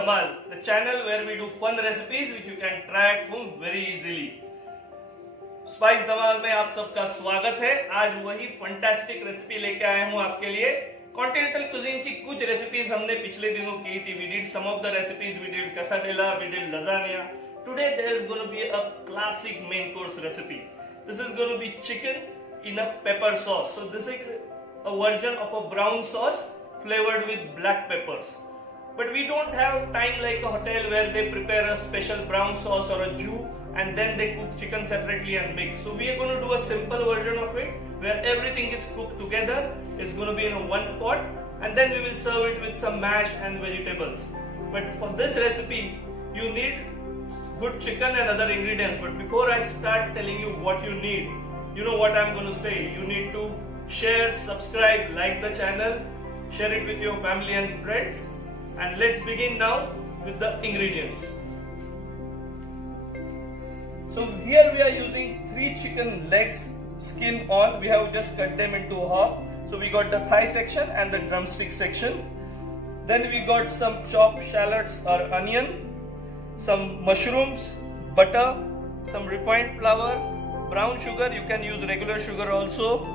Dhamal, the channel where we do fun recipes which you can try at home very easily. Spice धमाल में आप सबका स्वागत है। आज वही फंटास्टिक रेसिपी लेके आया हूँ आपके लिए। कॉन्टिनेंटल कुजीन की कुछ रेसिपीज हमने पिछले दिनों की थी। We did some of the recipes. We did quesadilla, we did lasagna. Today there is going to be a classic main course recipe. This is going to be chicken in a pepper sauce. So this is a version of a brown sauce flavored with black peppers. But we don't have time like a hotel where they prepare a special brown sauce or a jus and then they cook chicken separately and mix. So we are going to do a simple version of it where everything is cooked together. It's going to be in a one pot and then we will serve it with some mash and vegetables. But for this recipe you need good chicken and other ingredients. But before I start telling you what you need, you know what I'm going to say. You need to share, subscribe, like the channel, share it with your family and friends. And let's begin now with the ingredients. So here we are using 3 chicken legs, skin on. We have just cut them into half. So we got the thigh section and the drumstick section. Then we got some chopped shallots or onion, some mushrooms, butter, some refined flour, brown sugar. You can use regular sugar also.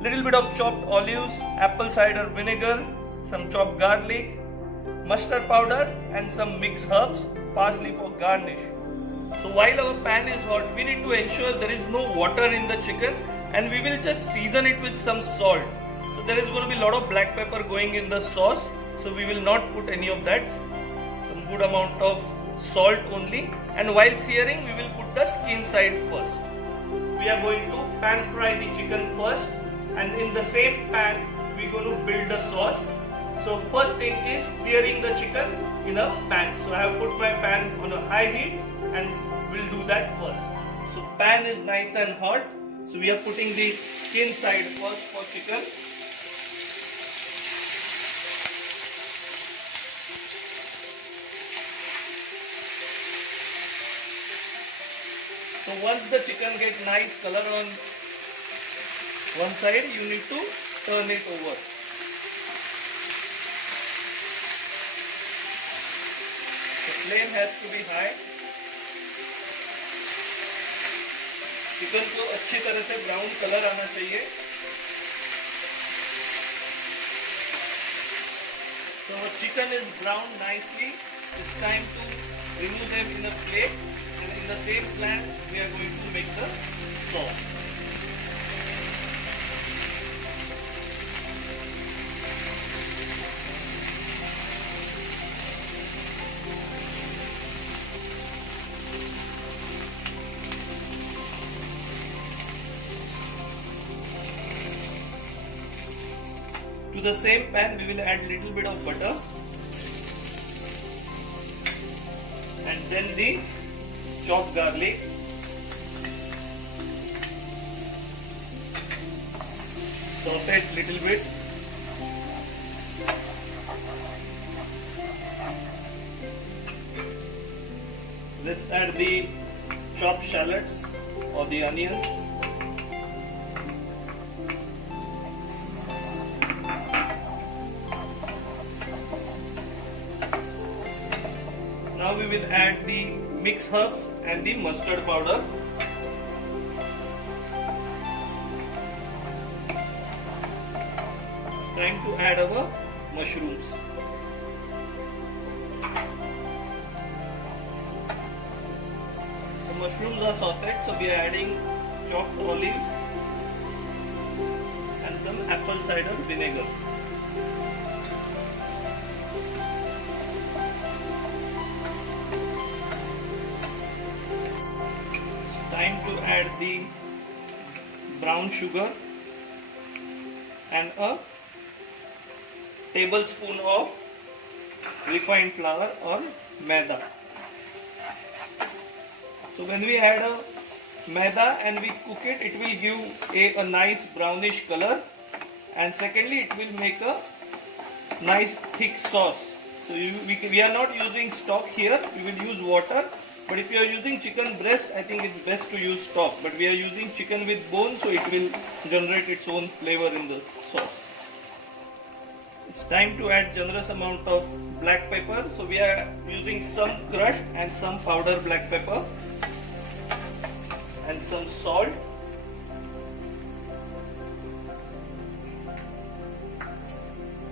Little bit of chopped olives, apple cider vinegar, some chopped garlic, mustard powder and some mixed herbs, parsley for garnish. So while our pan is hot, we need to ensure there is no water in the chicken and we will just season it with some salt. So there is going to be a lot of black pepper going in the sauce, so we will not put any of that. Some good amount of salt only, and while searing we will put the skin side first. We are going to pan fry the chicken first, and in the same pan we are going to build the sauce. So first thing is searing the chicken in a pan. So I have put my pan on a high heat and we'll do that first. So pan is nice and hot. So we are putting the skin side first for chicken. So once the chicken gets nice color on one side, you need to turn it over. Flame has to be high. Chicken को अच्छी तरह से brown colour आना चाहिए. So our chicken is browned nicely. It's time to remove them in a plate, and in the same pan we are going to make the sauce. To the same pan we will add little bit of butter and then the chopped garlic, saute it little bit, let's add the chopped shallots or the onions. Now we will add the mixed herbs and the mustard powder. It's time to add our mushrooms. The mushrooms are sauteed, so we are adding chopped olives and some apple cider vinegar. Time to add the brown sugar and a tablespoon of refined flour or maida. So when we add a maida and we cook it, it will give a nice brownish color, and secondly it will make a nice thick sauce. So we are not using stock here, we will use water. But if you are using chicken breast, I think it's best to use stock. But we are using chicken with bone, so it will generate its own flavor in the sauce. It's time to add generous amount of black pepper. So we are using some crushed and some powder black pepper and some salt.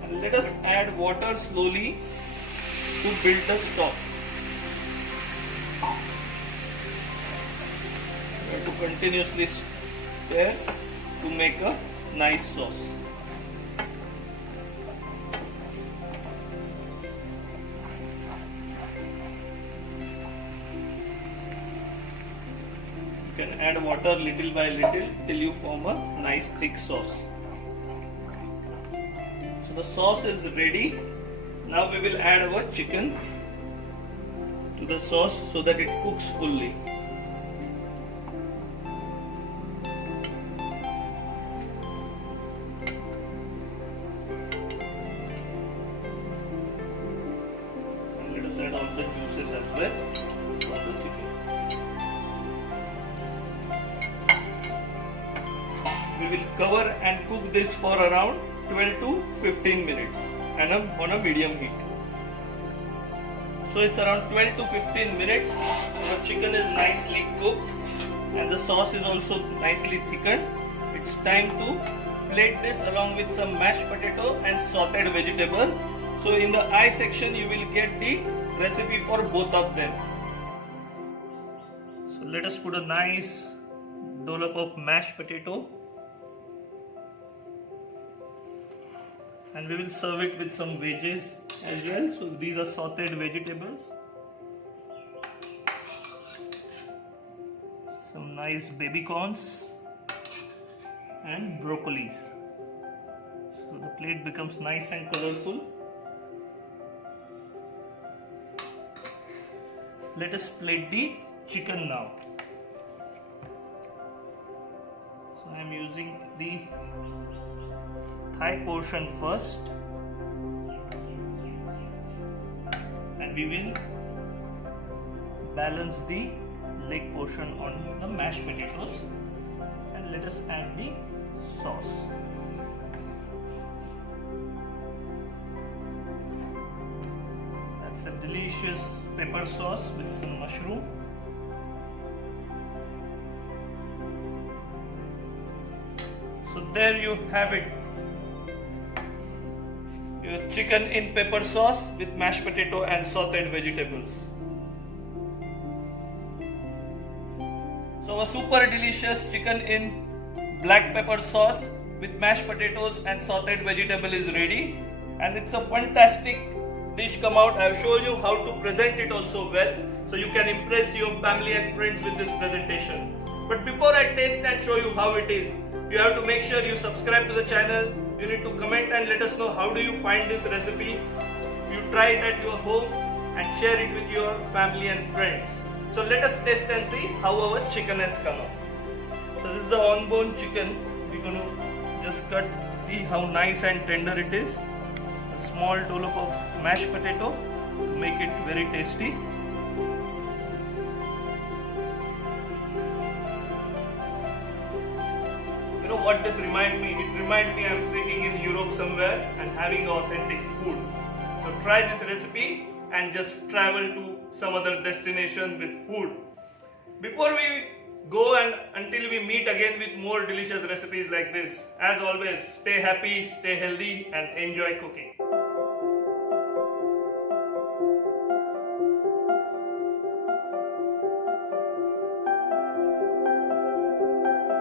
And let us add water slowly to build the stock. We have to continuously stir to make a nice sauce. You can add water little by little till you form a nice thick sauce. So the sauce is ready. Now we will add our chicken to the sauce so that it cooks fully. And let us add all the juices as well for the chicken. We will cover and cook this for around 12 to 15 minutes and on a medium heat. So it's around 12 to 15 minutes. The chicken is nicely cooked and the sauce is also nicely thickened. It's time to plate this along with some mashed potato and sauteed vegetable. So in the I section you will get the recipe for both of them. So let us put a nice dollop of mashed potato. And we will serve it with some veggies as well. So these are sauteed vegetables. Some nice baby corns and broccolis. So the plate becomes nice and colorful. Let us plate the chicken now. So I am using the thigh portion first, and we will balance the leg portion on the mashed potatoes, and let us add the sauce. That's a delicious pepper sauce with some mushroom. So there you have it. Your chicken in pepper sauce with mashed potato and sauteed vegetables. So a super delicious chicken in black pepper sauce with mashed potatoes and sauteed vegetable is ready, and it's a fantastic dish come out. I have shown you how to present it also well, so you can impress your family and friends with this presentation. But before I taste and show you how it is, you have to make sure you subscribe to the channel. You need to comment and let us know how do you find this recipe. You try it at your home and share it with your family and friends. So let us taste and see how our chicken has come out. So this is the on-bone chicken. We're going to just cut, see how nice and tender it is. A small dollop of mashed potato to make it very tasty. You know what this reminds me? It reminds me I'm sitting in Europe somewhere and having authentic food. So try this recipe and just travel to some other destination with food. Before we go and until we meet again with more delicious recipes like this, as always, stay happy, stay healthy and enjoy cooking.